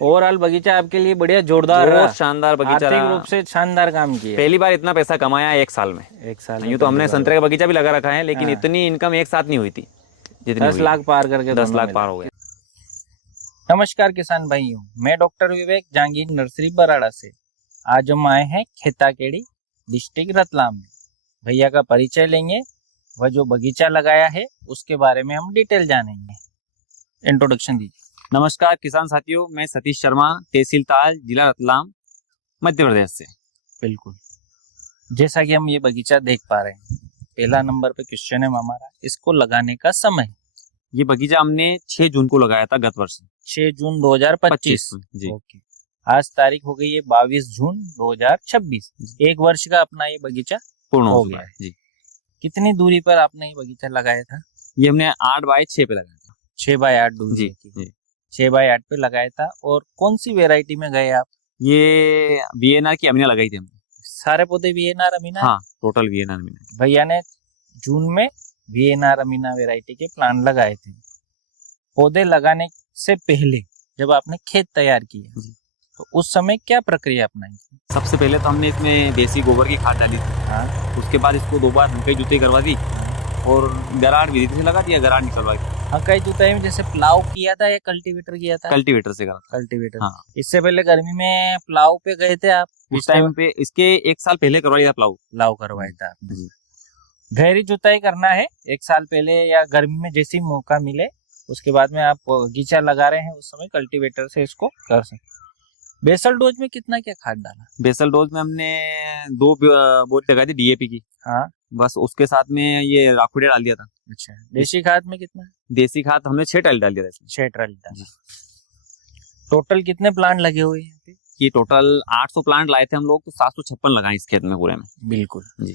Overall बगीचा आपके लिए बढ़िया जोरदार रहा। बहुत शानदार बगीचा आर्थिक रहा। रूप से शानदार काम किया। पहली बार इतना पैसा कमाया एक साल में। एक साल यूँ में तो पहली हमने बार संतरे का बगीचा भी लगा रखा है, लेकिन हाँ। इतनी इनकम एक साथ नहीं हुई थी जितनी 10 हुई। लाख पार करके 10 दोनों लाख मिला। पार हो गया। नमस्कार किसान भाइयों, मैं डॉक्टर विवेक जहांगीर नर्सरी बराड़ा से। आज हम आए हैं खेताकेड़ी डिस्ट्रिक्ट रतलाम में। भैया का परिचय लेंगे, वह जो बगीचा लगाया है उसके बारे में हम डिटेल जानेंगे। इंट्रोडक्शन दीजिए। नमस्कार किसान साथियों, मैं सतीश शर्मा, तहसील ताल, जिला रतलाम, मध्य प्रदेश से। बिल्कुल, जैसा कि हम ये बगीचा देख पा रहे हैं, पहला नंबर पे क्वेश्चन है हमारा, इसको लगाने का समय। ये बगीचा हमने 6 जून को लगाया था गत वर्ष। 6 जून 2025 जी। ओके। आज तारीख हो गई है 22 जून 2026। एक वर्ष का अपना ये बगीचा पूर्ण हो हो गया गया है। जी। कितनी दूरी पर आपने ये बगीचा लगाया था? ये हमने 8 बाय 6 पे लगाया था। 6 बाय 8 दूरी जी, की। जी। 6 बाय 8 पे लगाया था। और कौन सी वेराइटी में गए आप? ये VNR की अमीना लगाई थी हमने। सारे पौधे VNR अमीना? हाँ, टोटल VNR अमीना। भैया ने जून में VNR अमीना वेराइटी के प्लांट लगाए थे। पौधे लगाने से पहले जब आपने खेत तैयार किया तो उस समय क्या प्रक्रिया अपनाई थी? सबसे पहले तो हमने इसमें देसी गोबर की खाद डाली थी। हाँ। उसके बाद इसको 2 बार हल्की जुताई करवा दी और गराड़ विधि से लगा दिया, गराड़ निकलवा दी। हल्काई जुताई में जैसे प्लाव किया था या कल्टीवेटर किया था? कल्टीवेटर से करा था। कल्टीवेटर। हाँ। इससे पहले गर्मी में प्लाव पे गए थे आप? उस टाइम पे इसके 1 साल पहले करवाया था प्लाऊ। प्लाव करवाया था आपने। गहरी जुताई करना है 1 साल पहले या गर्मी में जैसे ही मौका मिले उसके बाद में आप बगीचा लगा रहे हैं उस समय कल्टीवेटर से इसको कर सकते। बेसल डोज में कितना क्या खाद डाला? बेसल डोज में हमने 2 बोरी लगा दी DAP की। हाँ। बस उसके साथ में ये राखुड़िया डाल दिया था। अच्छा। देसी खाद में कितना? देसी खाद हमने 6 ट्राली डाल दिया था इसमें। 6 ट्राली डाला। टोटल कितने प्लांट लगे हुए हैं? ये टोटल 800 प्लांट लाए थे हम लोग, तो 756 लगाए इस खेत में पूरे में। बिल्कुल जी।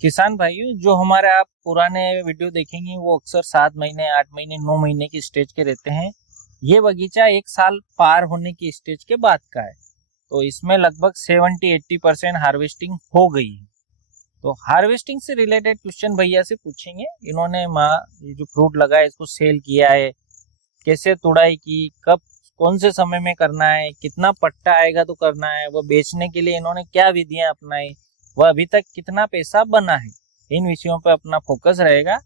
किसान भाइयों, जो हमारे आप पुराने वीडियो देखेंगे वो अक्सर 7 महीने 8 महीने 9 महीने की स्टेज के रहते हैं। ये बगीचा 1 साल पार होने की स्टेज के बाद का है, तो इसमें लगभग 70-80% हार्वेस्टिंग हो गई है। तो हार्वेस्टिंग से रिलेटेड क्वेश्चन भैया से पूछेंगे। इन्होंने ये जो फ्रूट लगा है इसको सेल किया है, कैसे तुड़ाई की, कब कौन से समय में करना है, कितना पट्टा आएगा तो करना है, वो बेचने के लिए इन्होंने क्या विधियां अपनाई, वह अभी तक कितना पैसा बना है, इन विषयों पर अपना फोकस रहेगा।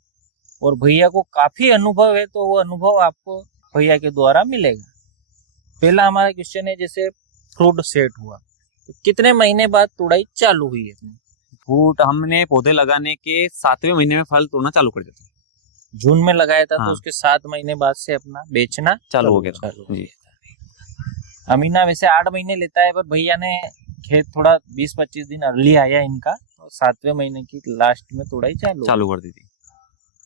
और भैया को काफी अनुभव है, तो वो अनुभव आपको भैया के द्वारा मिलेगा। पहला हमारा क्वेश्चन है, जैसे फ्रूट सेट हुआ तो कितने महीने बाद तुड़ाई चालू हुई है? फ्रूट हमने पौधे लगाने के 7वें महीने में फल तोड़ना चालू कर दिया था। जून में लगाया था। हाँ। तो उसके 7 महीने बाद से अपना बेचना चालू हो गया था। जी। अमीना वैसे 8 महीने लेता है, पर भैया ने खेत थोड़ा 20-25 दिन अर्ली आया इनका, तो 7वें महीने की लास्ट में तुड़ाई चालू कर दी थी।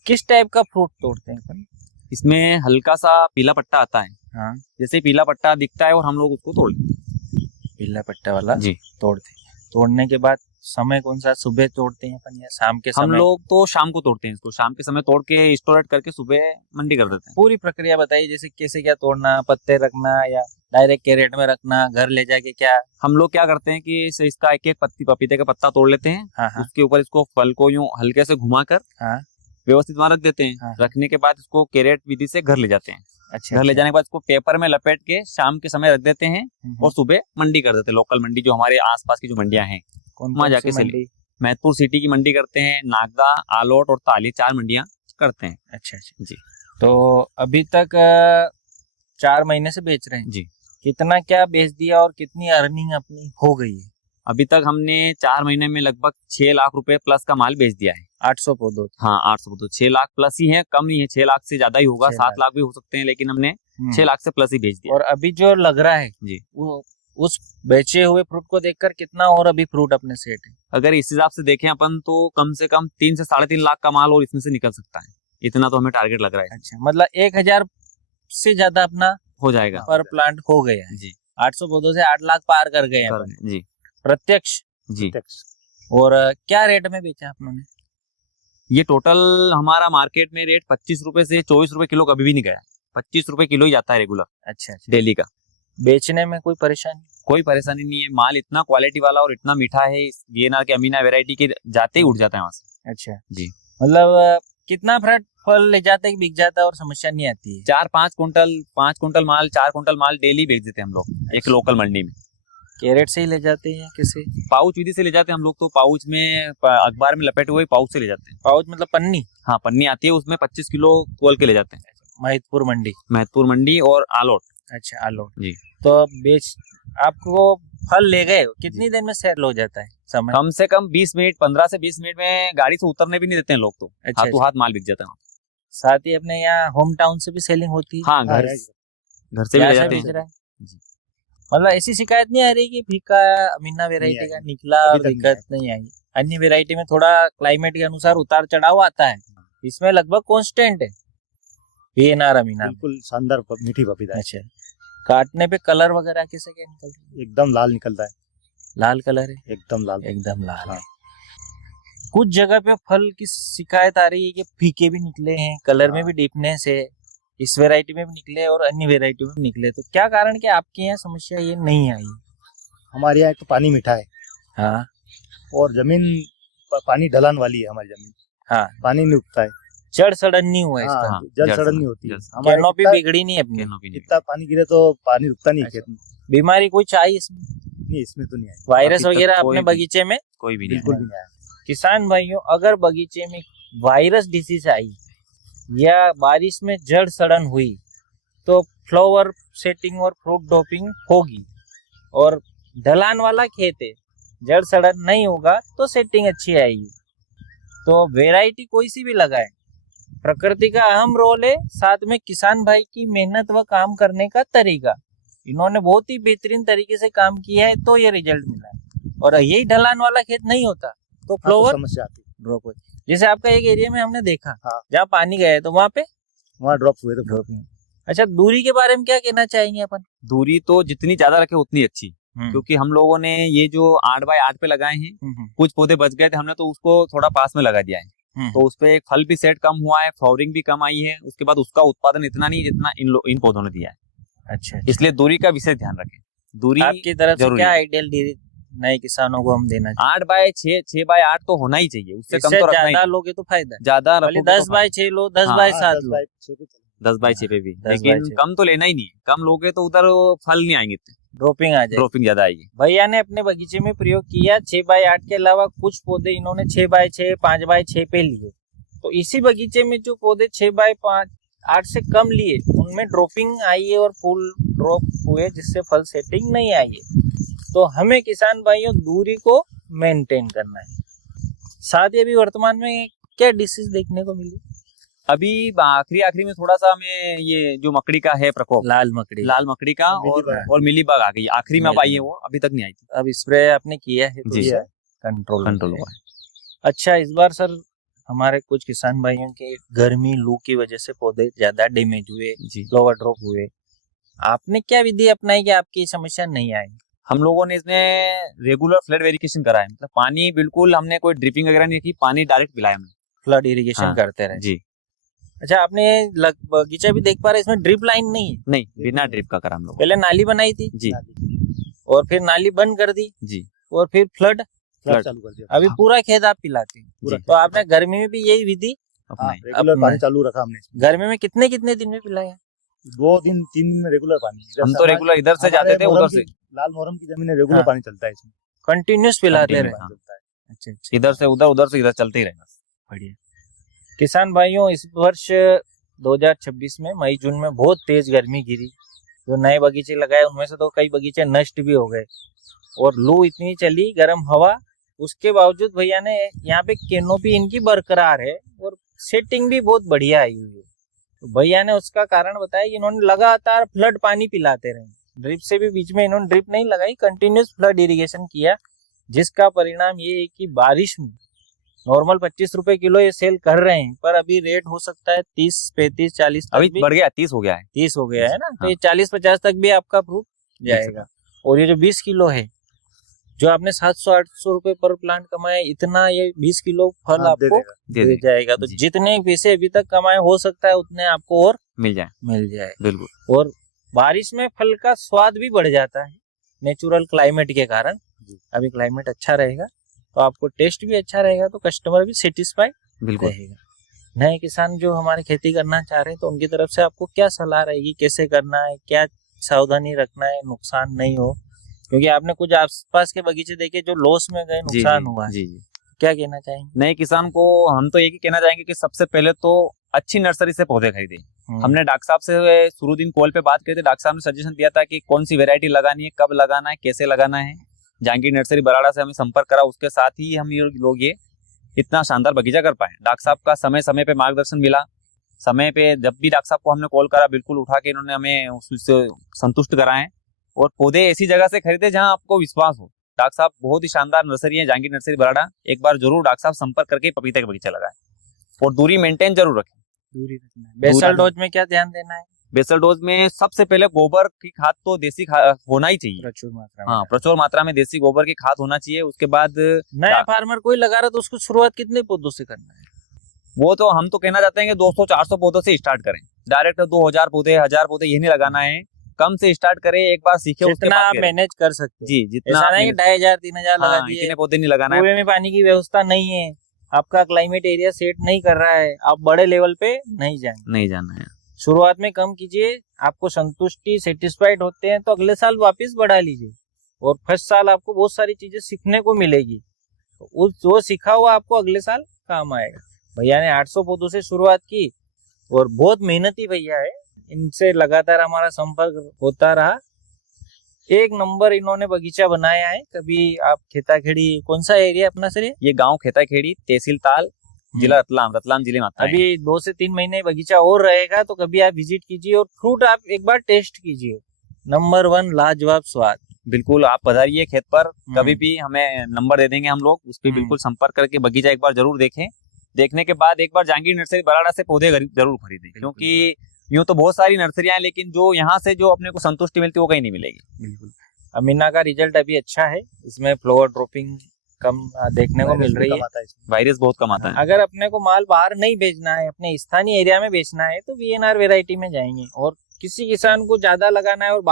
किस टाइप का फ्रूट तोड़ते हैं अपन? इसमें हल्का सा पीला पट्टा आता है। हाँ। जैसे पीला पट्टा दिखता है और हम लोग उसको तोड़ देते हैं। पीला पट्टा वाला जी तोड़ते हैं। तोड़ने के बाद समय कौन सा, सुबह तोड़ते हैं अपन या शाम के समय? हम लोग तो शाम को तोड़ते हैं इसको। शाम के समय तोड़ के स्टोरेट करके सुबह मंडी कर देते हैं। पूरी प्रक्रिया बताइए, जैसे कैसे क्या तोड़ना, पत्ते रखना या डायरेक्ट कैरेट में रखना, घर ले जाके क्या? हम लोग क्या करते हैं कि इसका एक एक पपीते का पत्ता तोड़ लेते हैं। हाँ हाँ। उसके ऊपर इसको फल को यूं हल्के से घुमाकर हाँ। व्यवस्थित वहां रख देते हैं। हाँ। रखने के बाद इसको कैरेट विधि से घर ले जाते हैं। अच्छा। घर ले जाने के बाद इसको पेपर में लपेट के शाम के समय रख देते हैं और सुबह मंडी कर देते हैं। लोकल मंडी जो हमारे आसपास की जो मंडियां हैं वहां जाके सेल। मैहतपुर सिटी की मंडी करते हैं, नागदा, आलोट और ताली 4 मंडियां करते हैं। अच्छा जी। तो अभी तक 4 महीने से बेच रहे हैं जी। कितना क्या बेच दिया और कितनी अर्निंग अपनी हो गई है? अभी तक हमने 4 महीने में लगभग 6 लाख रुपए प्लस का माल बेच दिया है। 800 पौधों। हाँ, 800 तो 6 लाख प्लस ही है, कम नहीं है। 6 लाख से ज्यादा ही होगा, 6 7 लाख भी हो सकते हैं, लेकिन हमने 6 लाख से प्लस ही बेच दिया। और अभी जो लग रहा है जी, वो उस बेचे हुए फ्रूट को देखकर कितना और अभी फ्रूट अपने सेट है? अगर इस हिसाब से देखें अपन तो कम से कम 3 से 3.5 लाख का माल और इसमें से निकल सकता है। इतना तो हमें टारगेट लग रहा है। अच्छा, मतलब 1000 से ज्यादा अपना हो जाएगा पर प्लांट हो गया है। जी। 800 पौधों से 8 लाख पार कर गए हैं जी। प्रत्यक्ष। जी। और क्या रेट में बेचा आपने? ये टोटल हमारा मार्केट में रेट 25 रुपए से 24 रुपए किलो कभी भी नहीं गया। 25 रुपए किलो ही जाता है रेगुलर। अच्छा। डेली का। बेचने में कोई परेशानी? कोई परेशानी नहीं है। माल इतना क्वालिटी वाला और इतना मीठा है, इस VNR के अमीना वेराइटी के जाते ही उठ जाता है वहां से। अच्छा जी। मतलब कितना फल ले जाते हैं कि बिक जाता है और समस्या नहीं आती है? 4-5 कुंटल माल, 4 कुंटल माल डेली बेच देते हैं हम लोग एक लोकल मंडी में। कैरेट से ही ले जाते हैं कैसे? पाउच विधि से ले जाते हैं हम लोग, तो पाउच में अखबार में लपेटे हुए पाउच से ले जाते हैं। पाउच मतलब पन्नी? हाँ, पन्नी आती है, उसमें 25 किलो खोल के ले जाते हैं। महिदपुर मंडी? महतपुर मंडी और आलोट। अच्छा, आलो जी। तो आपको फल ले गए, कितनी देर में सेल हो जाता है समय? कम से कम 20 मिनट, 15 से 20 मिनट में गाड़ी से उतरने भी नहीं देते हैं लोग, तो अच्छा, हाथों हाथ माल बिक जाता है। साथ ही अपने यहाँ होम टाउन से भी सेलिंग होती है? हाँ, घर से भी यहाँ ले से जाते बेच हैं। रहा है? जी। मतलब ऐसी शिकायत नहीं आ रही कि फीका अमीना वेराइटी का निकला और दिक्कत नहीं आई? अन्य वेराइटी में थोड़ा क्लाइमेट के अनुसार उतार चढ़ाव आता है, इसमें लगभग कांस्टेंट है पीएनआर अमीना। बिल्कुल शानदार मीठी पपीता है। अच्छा, काटने पे कलर वगैरह कैसे क्या निकल रहा है? एकदम लाल निकलता है। लाल कलर है? एकदम लाल। एकदम लाल है। कुछ जगह पे फल की शिकायत आ रही है कि फीके भी निकले हैं, कलर में भी डीपनेस है, इस वेराइटी में भी निकले और अन्य वेराइटी में भी निकले, तो क्या कारण कि आपके यहाँ समस्या ये नहीं आई? हमारे यहाँ तो पानी मीठा है। हाँ। और जमीन पानी ढलान वाली है हमारी जमीन। हाँ। पानी नहीं उगता है। जड़ सड़न नहीं हुआ हाँ, इसका? जल सड़न नहीं होती है। कैनोपी बिगड़ी नहीं अपनी? जितना पानी गिरे तो पानी रुकता नहीं है खेत में। बीमारी कोई चाहिए इसमें? नहीं, इसमें तो नहीं आई। वायरस वगैरह अपने बगीचे में कोई भी नहीं बिल्कुल भी नहीं आया। किसान भाइयों, अगर बगीचे में वायरस डिसीज आई या बारिश में जड़ सड़न हुई तो फ्लावर सेटिंग और फ्रूट ड्रॉपिंग होगी, और ढलान वाला खेत है, जड़ सड़न नहीं होगा तो सेटिंग अच्छी आएगी। तो वैरायटी कोई सी भी लगाए, प्रकृति का अहम रोल है, साथ में किसान भाई की मेहनत व काम करने का तरीका। इन्होंने बहुत ही बेहतरीन तरीके से काम किया है तो ये रिजल्ट मिला है। और यही ढलान वाला खेत नहीं होता तो फ्लावर समस्या आती है, ड्रॉप हुए। जैसे आपका एक एरिया में हमने देखा, हाँ। जहाँ पानी गया है तो वहाँ पे ड्रॉप हुए तो ड्रॉपिंग। अच्छा, दूरी के बारे में क्या कहना चाहेंगे अपन? दूरी तो जितनी ज्यादा रखे उतनी अच्छी, क्योंकि हम लोगों ने ये जो 8x8 पे लगाए हैं, कुछ पौधे बच गए थे, हमने तो उसको थोड़ा पास में लगा दिया है, तो उसपे फल भी सेट कम हुआ है, फ्लावरिंग भी कम आई है, उसके बाद उसका उत्पादन इतना नहीं जितना इन पौधों ने दिया है। अच्छा, इसलिए दूरी का विशेष ध्यान रखें। दूरी आपकी तरफ से जरूरी क्या है। आइडियल नए किसानों को हम देना चाहिए? 8x6, 6x8 तो होना ही चाहिए, उससे कम तो रखना ही ज्यादा नहीं। लोगे तो फायदा, ज्यादा भले 10x6 लो, 10x7 लो, 10x6 पे भी, 10x6 लेकिन कम तो लेना ही नहीं है। कम लोगे तो उधर फल नहीं आएंगे, ड्रॉपिंग आ जाए, ड्रॉपिंग ज्यादा आएगी। भैया ने अपने बगीचे में प्रयोग किया 6x8 के अलावा कुछ पौधे इन्होंने 6x6, 5x6 पे लिए। तो इसी बगीचे में जो पौधे 6x8 से कम लिए उनमें ड्रॉपिंग आई है और फूल ड्रॉप हुए, जिससे फल सेटिंग नहीं आई है। तो हमें किसान भाइयों दूरी को मेंटेन करना है। साथ ही अभी वर्तमान में क्या डिसीज देखने को मिली? अभी आखिरी में थोड़ा सा हमें ये जो मकड़ी का है प्रकोप, लाल मकड़ी का और मिलीबग आ गई, आखिरी में अब आई है, वो अभी तक नहीं आई थी। अब स्प्रे आपने किया है तो कंट्रोल हुआ है। अच्छा, इस बार सर हमारे कुछ किसान भाइयों के गर्मी लू की वजह से पौधे ज्यादा डैमेज हुए, फ्लावर ड्रॉप हुए, आपने क्या विधि अपनाई कि आपकी समस्या नहीं आई? हम लोगों ने इसमें रेगुलर फ्लड वेरिफिकेशन करा है, मतलब पानी बिल्कुल, हमने कोई ड्रिपिंग वगैरह नहीं की, पानी डायरेक्ट पिलाया हमने, फ्लड इरिगेशन करते रहे जी। अच्छा, आपने बगीचा भी देख पा रहे, इसमें ड्रिप लाइन नहीं है? नहीं, बिना ड्रिप का करा हम लोग। पहले नाली बनाई थी जी, और फिर नाली बंद कर दी जी, और फिर फ्लड चालू कर दिया। अभी पूरा खेत आप पिलाते हैं, तो आपने गर्मी में भी यही विधि रेगुलर पानी चालू रखा हमने। गर्मी में कितने दिन में पिलाया? 2 दिन 3 दिन में रेगुलर पानी। हम तो रेगुलर इधर से जाते थे, उधर से लाल मोहरम की जमीन है, रेगुलर पानी चलता है इसमें, कंटिन्यूस पिलाते रहे। अच्छा, इधर से उधर, उधर से इधर चलते ही रहेगा। बढ़िया। किसान भाइयों, इस वर्ष 2026 में मई जून में बहुत तेज गर्मी गिरी, जो नए बगीचे लगाए उनमें से तो कई बगीचे नष्ट भी हो गए, और लू इतनी चली, गर्म हवा, उसके बावजूद भैया ने यहाँ पे कैनोपी इनकी बरकरार है और सेटिंग भी बहुत बढ़िया आई हुई है। तो भैया ने उसका कारण बताया कि इन्होंने लगातार फ्लड पानी पिलाते रहे, ड्रिप से भी बीच में इन्होंने ड्रिप नहीं लगाई, कंटिन्यूस फ्लड इरिगेशन किया, जिसका परिणाम ये है कि बारिश में नॉर्मल 25 रुपए किलो ये सेल कर रहे हैं, पर अभी रेट हो सकता है 30, 35, 40 अभी बढ़ गया, 30 हो गया है, 30 हो गया है ना, तो ये 40-50 तक भी आपका फ्रूट जाएगा। और ये जो 20 किलो है, जो आपने 700-800 रुपए पर प्लांट कमाए, इतना ये 20 किलो फल आपको दे जाएगा। तो जितने पैसे अभी तक कमाए हो सकता है उतने आपको और मिल जाए बिल्कुल। और बारिश में फल का स्वाद भी बढ़ जाता है नेचुरल क्लाइमेट के कारण। अभी क्लाइमेट अच्छा रहेगा तो आपको टेस्ट भी अच्छा रहेगा, तो कस्टमर भी सेटिस्फाई रहेगा। नए किसान जो हमारे खेती करना चाह रहे हैं तो उनकी तरफ से आपको क्या सलाह रहेगी, कैसे करना है, क्या सावधानी रखना है, नुकसान नहीं हो? क्योंकि आपने कुछ आसपास के बगीचे देखे जो लॉस में गए, जी नुकसान जी हुआ है, जी जी। क्या कहना चाहेंगे? नए किसान को हम तो एक ही कहना चाहेंगे कि सबसे पहले तो अच्छी नर्सरी से पौधे खरीदें। हमने डॉक्टर साहब से शुरू दिन कॉल पे बात करी थी, डॉक्टर साहब ने सजेशन दिया था कि कौन सी वैरायटी लगानी है, कब लगाना है, कैसे लगाना है। जहांगीर नर्सरी बराड़ा से हमें संपर्क करा, उसके साथ ही हम ये लोग ये इतना शानदार बगीचा कर पाए। डॉक्टर साहब का समय समय पे मार्गदर्शन मिला, समय पे जब भी डॉक्टर साहब को हमने कॉल करा बिल्कुल उठा के इन्होंने हमें उससे संतुष्ट कराएं। और पौधे ऐसी जगह से खरीदे जहां आपको विश्वास हो। डॉक्टर साहब बहुत ही शानदार नर्सरी है, जहांगीर नर्सरी बराड़ा। एक बार जरूर डॉक्टर साहब संपर्क करके पपीते का बगीचा लगाएं और दूरी मेंटेन जरूर रखें। दूरी रखना है। बेसल डोज में क्या ध्यान देना है? बेसल डोज में सबसे पहले गोबर की खाद तो देसी होना ही चाहिए, प्रचुर मात्रा में। हाँ प्रचुर मात्रा में देसी गोबर की खाद होना चाहिए। उसके बाद नया फार्मर कोई लगा रहा तो उसको शुरुआत कितने पौधों से करना है? वो तो हम तो कहना चाहते हैं कि 200-400 पौधों से स्टार्ट करें। डायरेक्ट 2000 पौधे 1000 पौधे ये नहीं लगाना है, कम से स्टार्ट करें, एक बार सीखे उसके जितना बाद आप करें। मैनेज कर सकते जी जितना ऐसा नहीं कि 2500-3000 लगा हाँ, दिए, इतने पौधे नहीं लगाना है। कुएं में पानी की व्यवस्था नहीं है, आपका क्लाइमेट एरिया सेट नहीं कर रहा है, आप बड़े लेवल पे नहीं जाएंगे। नहीं जाना है। शुरुआत में कम कीजिए, आपको संतुष्टि सेटिस्फाइड होते हैं तो अगले साल वापस बढ़ा लीजिए। और फर्स्ट साल आपको बहुत सारी चीजें सीखने को मिलेगी, तो उस वो सीखा हुआ आपको अगले साल काम आएगा। भैया ने 800 पौधों से शुरुआत की और बहुत मेहनती भैया है, इनसे लगातार हमारा संपर्क होता रहा। एक नंबर इन्होंने बगीचा बनाया है। कभी आप खेताखेड़ी, कौन सा एरिया अपना सर? ये गांव खेताखेड़ी, तहसील ताल, जिला रतलाम जिले में आता है। अभी 2 से 3 महीने बगीचा और रहेगा, तो कभी आप विजिट कीजिए और फ्रूट आप एक बार टेस्ट कीजिए। नंबर 1 लाजवाब स्वाद। बिल्कुल आप पधारिए खेत पर, कभी भी हमें नंबर दे देंगे हम लोग, उस पर बिल्कुल संपर्क करके बगीचा एक बार जरूर देखें। देखने के बाद एक बार जहांगीर नर्सरी बराड़ा से पौधे जरूर खरीदें, क्योंकि यूं तो बहुत सारी नर्सरियां हैं लेकिन जो यहाँ से जो अपने को संतुष्टि मिलती है वो कहीं नहीं मिलेगी। बिल्कुल। अमीना का रिजल्ट अभी अच्छा है, इसमें फ्लावर ड्रॉपिंग कम देखने को मिल रही है, वायरस बहुत कम आता है। अगर अपने को माल बाहर नहीं बेचना है, अपने स्थानीय एरिया में बेचना है तो VNR वेराइटी में जाएंगे। और किसी किसान को ज्यादा लगाना है और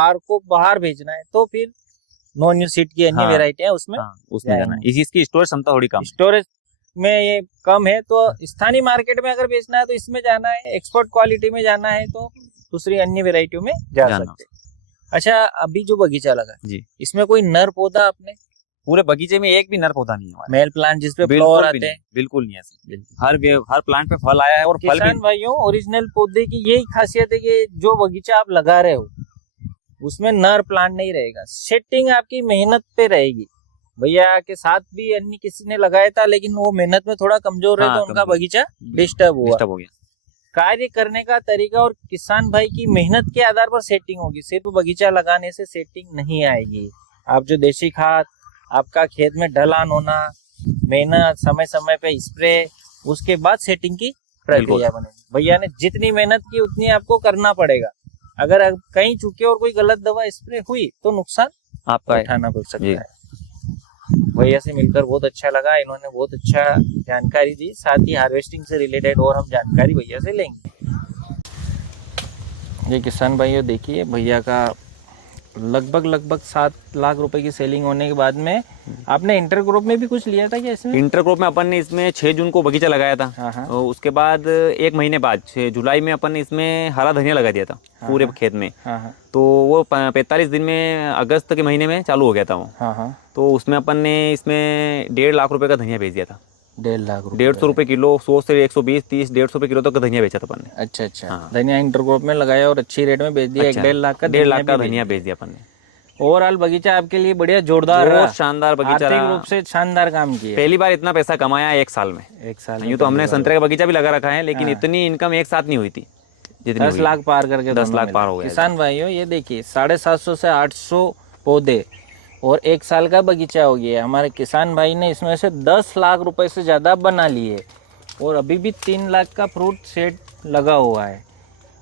बाहर भेजना है तो फिर नॉन न्यू सीड की अन्य वेराइटियां उसमें जाना है। इसकी स्टोरेज क्षमता थोड़ी कम, स्टोरेज में ये कम है, तो स्थानीय मार्केट में अगर बेचना है तो इसमें जाना है, एक्सपोर्ट क्वालिटी में जाना है तो दूसरी अन्य वेराइटियों में जा सकते हैं। अच्छा, अभी जो बगीचा लगा जी, इसमें कोई नर पौधा आपने? पूरे बगीचे में एक भी नर पौधा नहीं है। मेल प्लांट जिसपे फ्लावर आते हैं? बिल्कुल नहीं है। हर प्लांट पे फल आया है और फल किसान भाइयों, ओरिजिनल पौधे की यही खासियत है कि जो बगीचा आप लगा रहे हो उसमें नर प्लांट नहीं रहेगा, सेटिंग आपकी मेहनत पे रहेगी। भैया के साथ भी अन्य किसी ने लगाया था लेकिन वो मेहनत में थोड़ा कमजोर रहे, तो उनका बगीचा डिस्टर्ब हुआ। कार्य करने का तरीका और किसान भाई की मेहनत के आधार पर सेटिंग होगी, सिर्फ बगीचा लगाने से सेटिंग नहीं आएगी। आप जो देसी खाद, आपका खेत में ढलान होना, मेहनत, समय समय पे स्प्रे, उसके बाद सेटिंग की प्रक्रिया बनेगी। भैया ने जितनी मेहनत की उतनी आपको करना पड़ेगा। अगर कहीं चूके और कोई गलत दवा स्प्रे हुई तो नुकसान आपका उठाना पड़ सकता है। भैया से मिलकर बहुत अच्छा लगा, इन्होंने बहुत अच्छा जानकारी दी, साथ ही हार्वेस्टिंग से रिलेटेड और हम जानकारी भैया से लेंगे। ये किसान भाइयों देखिए, भैया का लगभग 7 लाख रुपए की सेलिंग होने के बाद में आपने इंटरक्रॉप में भी कुछ लिया था क्या इसमें? इंटरक्रॉप में अपन ने इसमें 6 जून को बगीचा लगाया था। तो उसके बाद 1 महीने बाद 6 जुलाई में अपन ने इसमें हरा धनिया लगा दिया था पूरे खेत में। तो वो 45 दिन में अगस्त के महीने में चालू हो गया था वो। तो उसमें अपन ने इसमें 1.5 लाख रुपए का धनिया बेच दिया था। 1.5 लाख रुपए, 150 रुपए किलो, 100 से 120, 30, 150 रुपए किलो तक का धनिया बेचा था अपन ने। अच्छा। धनिया इंटरक्रॉप में लगाया और अच्छी रेट में बेच दिया। 1.5 लाख का धनिया बेच दिया अपन ने। ओवरऑल बगीचा आपके लिए बढ़िया जोरदार रहा, शानदार बगीचा, आर्थिक रूप से शानदार काम किया। पहली बार इतना पैसा कमाया 1 साल में। 1 साल यूँ तो हमने संतरे का बगीचा भी लगा रखा है लेकिन इतनी इनकम एक साथ नहीं हुई थी जितनी 10 लाख पार करके 10 लाख पार हो गया। किसान भाइयों ये देखिए, 750 से 800 पौधे और 1 साल का बगीचा हो गया। हमारे किसान भाई ने इसमें से 10 लाख रुपए से ज्यादा बना लिए और अभी भी 3 लाख का फ्रूट सेट लगा हुआ है।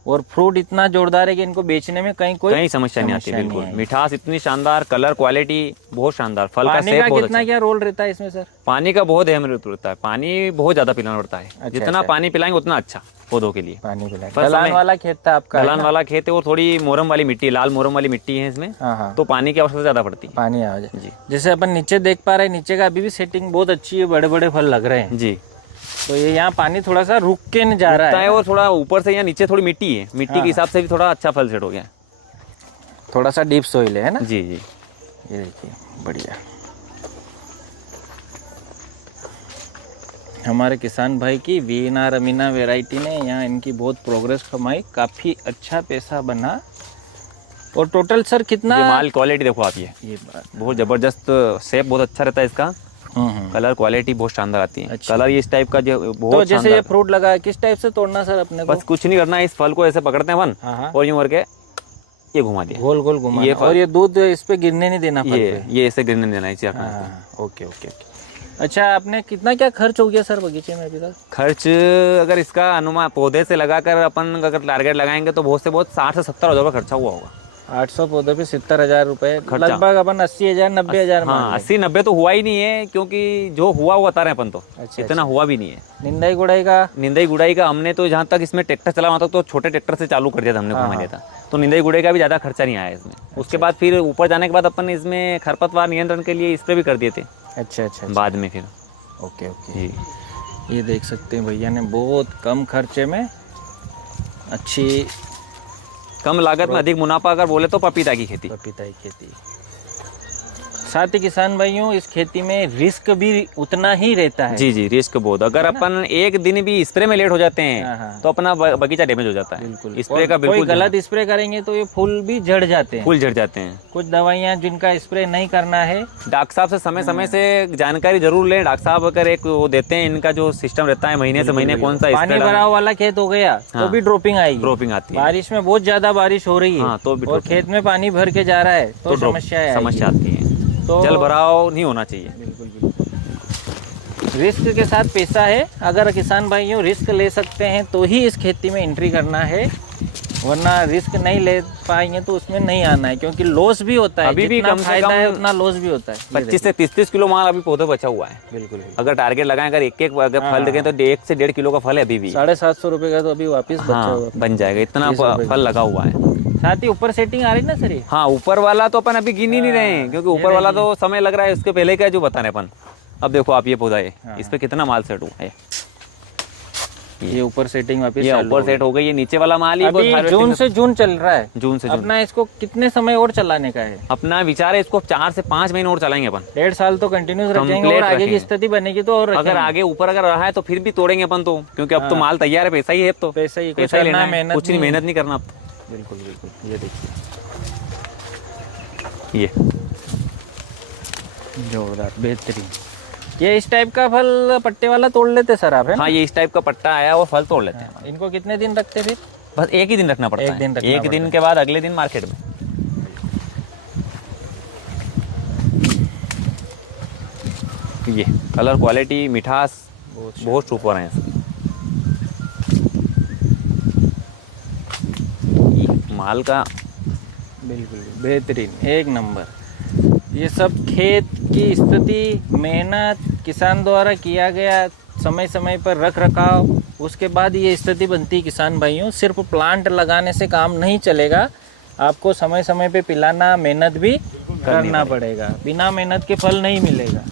और फ्रूट इतना जोरदार है कि इनको बेचने में कहीं समस्या नहीं आती। बिल्कुल मिठास इतनी शानदार, कलर क्वालिटी बहुत शानदार, फल का शेप बहुत कितना क्या रोल रहता है इसमें सर? पानी का बहुत अहम रोल रहता है। पानी बहुत ज्यादा पिलाना पड़ता है। जितना पानी पिलाएंगे उतना अच्छा पौधों के लिए। पानी पिलाएंगे। ढलान वाला खेत था आपका? ढलान वाला खेत है और थोड़ी मोरम वाली मिट्टी, लाल मोरम वाली मिट्टी है इसमें। तो पानी की आवश्यकता ज्यादा पड़ती है। पानी आ जाए जी। जैसे अपन नीचे देख पा रहे हैं, नीचे का अभी भी सेटिंग बहुत अच्छी है, बड़े बड़े फल लग रहे हैं जी। तो ये यहाँ पानी थोड़ा सा रुक के नहीं जा रहा रुकता है और थोड़ा ऊपर से यहाँ नीचे थोड़ी मिट्टी है, मिट्टी के हिसाब से भी थोड़ा अच्छा फल सेट हो गया। थोड़ा सा डीप सोइल है ना। जी जी, ये देखिए बढ़िया। हमारे किसान भाई की वीना रमीना वैरायटी ने यहाँ इनकी बहुत प्रोग्रेस कमाई, काफ़ी अच्छा पैसा बना। और टोटल सर कितना? ये माल क्वालिटी देखो आप, ये बहुत ज़बरदस्त शेप, बहुत अच्छा रहता है इसका। कलर क्वालिटी बहुत शानदार आती है। अच्छा। कलर ये इस टाइप का जो बहुत तो जैसे ये शानदार। फ्रूट लगा है, किस टाइप से तोड़ना सर अपने को? बस कुछ नहीं करना है, इस फल को ऐसे पकड़ते हैं अपन हाँ। और यूं करके ये घुमा दिया, गोल गोल घुमा, ये फल- और ये दूध इस पे गिरने नहीं देना फल पे। ये ऐसे गिरने देना है, इसे रखना है। हाँ, ओके ओके ओके। अच्छा, आपने कितना क्या खर्च हो गया सर बगीचे में अभी तक? खर्च अगर इसका अनुमान पौधे से लगाकर अपन अगर टारगेट लगाएंगे तो बहुत से बहुत 60 से 70 हज़ार रुपये खर्चा हुआ होगा। 800 पौधे पे 70,000 रुपए, खर्चा। लगभग अपन 80,000 90,000 मान हाँ, लें। 80-90 तो हुआ ही नहीं है, क्योंकि जो हुआ वो बता रहे हैं अपन तो। अच्छा, इतना हुआ भी नहीं है। निंदाई गुड़ाई का? निंदाई गुड़ाई का हमने तो जहाँ तक इसमें ट्रैक्टर चला हुआ था तो छोटे ट्रैक्टर से चालू कर दिया था हमने, घुमा दिया था, तो निंदाई गुड़ाई का भी ज़्यादा खर्चा नहीं आया इसमें। उसके बाद फिर ऊपर जाने के बाद अपन इसमें खरपतवार नियंत्रण के लिए स्प्रे भी कर दिए थे अच्छा। बाद में फिर। Okay okay. जी, ये देख सकते हैं भैया ने बहुत कम खर्चे में अच्छी कम लागत में अधिक मुनाफा अगर बोले तो पपीता की खेती। पपीता की खेती। साथ ही किसान भाइयों, इस खेती में रिस्क भी उतना ही रहता है। जी जी, रिस्क बहुत। अगर अपन एक दिन भी स्प्रे में लेट हो जाते हैं तो अपना बगीचा डैमेज हो जाता है। बिल्कुल। स्प्रे का कोई बिल्कुल गलत स्प्रे करेंगे तो ये फूल भी झड़ जाते हैं। फूल झड़ जाते हैं। कुछ दवाइयाँ जिनका स्प्रे नहीं करना है, डॉक्टर साहब से समय समय से जानकारी जरूर लें। डॉक्टर साहब अगर एक वो देते हैं, इनका जो सिस्टम रहता है महीने से महीने कौन सा पानी भराव वाला खेत हो गया तो भी ड्रॉपिंग आएगी, ड्रॉपिंग आती है। बारिश में बहुत ज्यादा बारिश हो रही है हाँ, तो भी और खेत में पानी भर के जा रहा है तो समस्या आती है। तो जल भराव नहीं होना चाहिए। बिल्कुल। रिस्क के साथ पैसा है। अगर किसान भाइयों रिस्क ले सकते हैं तो ही इस खेती में एंट्री करना है, वरना रिस्क नहीं ले पाएंगे तो उसमें नहीं आना है, क्योंकि लॉस भी होता है। अभी भी जितना कम से फायदा कम है उतना लॉस भी होता है। 25 से 30 किलो माल अभी पौधे बचा हुआ है। बिल्कुल। अगर टारगेट लगाएं, अगर एक अगर फल देखें तो 1 से 1.5 किलो का फल है अभी भी। 750 रुपए का तो अभी वापिस बचा हुआ है। बन जाएगा, इतना 30 रुपए फल लगा हुआ है। साथ ही ऊपर सेटिंग आ रही ना सर ये? हाँ, ऊपर वाला तो अपन अभी गिन ही नहीं रहे हैं, क्योंकि ऊपर वाला तो समय लग रहा है, उसके पहले का जो बता रहे अपन। अब देखो आप ये पौधा है, इस पे कितना माल सेट हुआ है। ये ऊपर सेटिंग वापिस ये ऊपर सेट हो गई। ये नीचे वाला माल ही अभी जून से जून चल रहा है। जून से जून। अपना इसको कितने समय और चलाने का है? अपना विचार है इसको 4 से 5 महीने और चलाएंगे अपन। 1.5 साल तो कंटिन्यूस रखेंगे और Complete आगे की रखेंगे। स्थिति बनेगी तो और अगर रखेंगे। आगे ऊपर अगर रहा है तो फिर भी तोड़ेंगे अपन तो, क्योंकि अब तो माल तैयार है, पैसा ही है। अब तो पैसा ही पैसा ही लेना है, मेहनत कुछ नहीं, मेहनत नहीं करना अब। बिल्कुल बिल्कुल। ये देखिए ये जोरदार बेहतरीन। ये इस टाइप का फल पट्टे वाला तोड़ लेते सर आप, है ना? हाँ, ये इस टाइप का पट्टा आया वो फल तोड़ लेते हैं। इनको कितने दिन रखते फिर? बस एक ही दिन रखना पड़ता है। एक दिन रखना एक पड़ता दिन के बाद अगले दिन मार्केट में। ये कलर क्वालिटी मिठास बहुत सुपर है इसमें। ये माल का बिल्कुल बेहतरीन, एक नंबर। ये सब खेत की स्थिति, मेहनत, किसान द्वारा किया गया समय समय पर रख रखाव, उसके बाद ये स्थिति बनती है किसान भाइयों। सिर्फ प्लांट लगाने से काम नहीं चलेगा, आपको समय समय पे पिलाना, मेहनत भी करना पड़ेगा। बिना मेहनत के फल नहीं मिलेगा।